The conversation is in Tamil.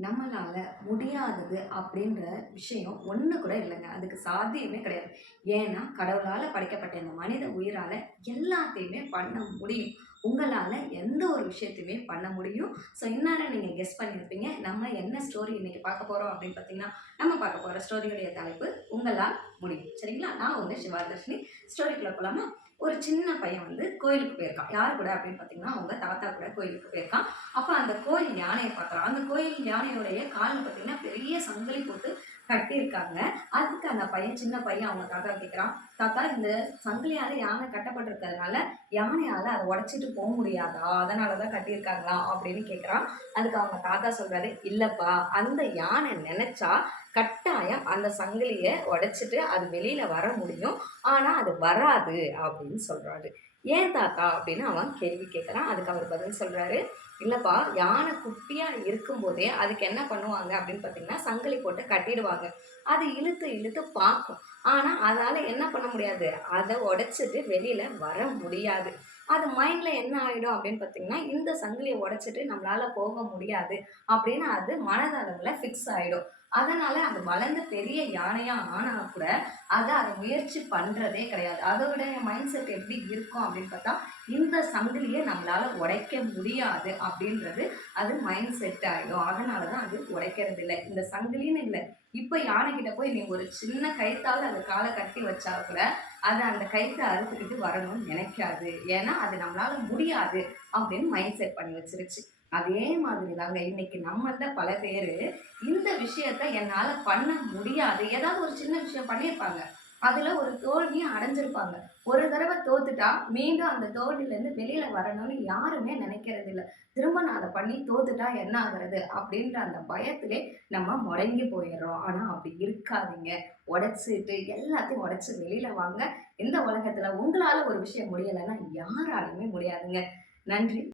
நம்மளால முடியாதது அப்படின்ற விஷயம் ஒண்ணு கூட இல்லைங்க. அதுக்கு சாத்தியமே கிடையாது. ஏன்னா, கடவுளால படைக்கப்பட்ட இந்த மனித உயிரால எல்லாத்தையுமே பண்ண முடியும். உங்களால எந்த ஒரு விஷயத்தையுமே பண்ண முடியும். ஸோ, இந்நேரம் நீங்க கெஸ் பண்ணியிருப்பீங்க. நம்ம என்ன ஸ்டோரி இன்னைக்கு பார்க்க போறோம் அப்படின்னு பார்த்தீங்கன்னா, நம்ம பார்க்க போற ஸ்டோரியுடைய தலைப்பு "உங்களால் முடியும்." சரிங்களா? நான் உங்க சிவாதர்ஷினி. ஸ்டோரிக்குள்ள போலாமா? ஒரு சின்ன பையன் வந்து கோயிலுக்கு போயிருக்கான். யார் கூட அப்படின்னு பார்த்தீங்கன்னா, அவங்க தாத்தா கூட கோயிலுக்கு போயிருக்கான். அப்ப அந்த கோயில் யானைய பார்க்குறான். அந்த கோயில் யானையோடைய கால்ல பார்த்தீங்கன்னா, பெரிய சங்கிலி போட்டு கட்டியிருக்காங்க. அதுக்கு அந்த பையன் சின்ன பையன் அவங்க தாத்தாவ கேட்குறான், "தாத்தா இந்த சங்கிலியால யானை கட்டப்பட்டிருக்கிறதுனால, யானையால அத உடைச்சிட்டு முடியாதா? அதனால தான் கட்டியிருக்காங்களா?" அப்படின்னு கேட்குறான். அதுக்கு அவங்க தாத்தா சொல்றாரு, "இல்லப்பா, அந்த யானை நெனச்சா கட்டாயம் அந்த சங்கிலிய உடைச்சிட்டு அது வெளியில வர முடியும். ஆனா அது வராது." அப்படின்னு சொல்றாரு. "ஏன் தாத்தா?" அப்படின்னு அவன் கேள்வி கேட்குறான். அதுக்கு அவர் பதில் சொல்றாரு, இல்லப்பா, யானை குட்டியா இருக்கும்போதே அதுக்கு என்ன பண்ணுவாங்க அப்படின்னு பார்த்தீங்கன்னா, சங்கிலி போட்டு கட்டிடுவாங்க. அது இழுத்து இழுத்து பார்க்கும். ஆனா, அதால என்ன பண்ண முடியாது? அத உடைச்சிட்டு வெளியில வர முடியாது. அது மைண்ட்ல என்ன ஆயிடும் அப்படின்னு பார்த்தீங்கன்னா, இந்த சங்கிலிய உடைச்சிட்டு நம்மளால போக முடியாது அப்படின்னு அது மனதளவுல ஃபிக்ஸ் ஆயிடும். அதனால அது வளர்ந்து பெரிய யானையா ஆனா கூட, அத முயற்சி பண்றதே கிடையாது. அதோடைய மைண்ட் செட் எப்படி இருக்கும் அப்படின்னு பார்த்தா, இந்த சங்கிலிய நம்மளால உடைக்க முடியாது அப்படின்றது அது மைண்ட் செட் ஆயிடும். அதனால தான் அது உடைக்கிறதில்ல. இந்த சங்கிலின்னு இல்ல. இப்ப யானைகிட்ட போய் நீ ஒரு சின்ன கயித்தால அது கால கட்டி வச்சா கூட, அது அந்த கயித்த அறுத்துக்கிட்டு வரணும்னு நினைக்காது. ஏன்னா, அது நம்மளால முடியாது அப்படின்னு மைண்ட் செட் பண்ணி வச்சிருச்சு. அதே மாதிரி தாங்க இன்னைக்கு நம்மள்ல பல பேரு இந்த விஷயத்த என்னால பண்ண முடியாது. ஏதாவது ஒரு சின்ன விஷயம் பண்ணியிருப்பாங்க. அதுல ஒரு தோல்விய அடைஞ்சிருப்பாங்க. ஒரு தடவ தோத்துட்டா, மீண்டும் அந்த தோல்வியிலேருந்து வெளியில வரணும்னு யாருமே நினைக்கிறதில்ல. திரும்ப நான் அத பண்ணி தோத்துட்டா என்ன ஆகுறது? அப்படின்ற அந்த பயத்திலே நம்ம முடங்கி போயிர்றோம். ஆனா அப்படி இருக்காதீங்க. உடைச்சிட்டு எல்லாத்தையும் உடைச்சு வெளியில வாங்க. இந்த உலகத்துல உங்களால ஒரு விஷயம் முடியலன்னா யாராலயுமே முடியாதுங்க. நன்றி.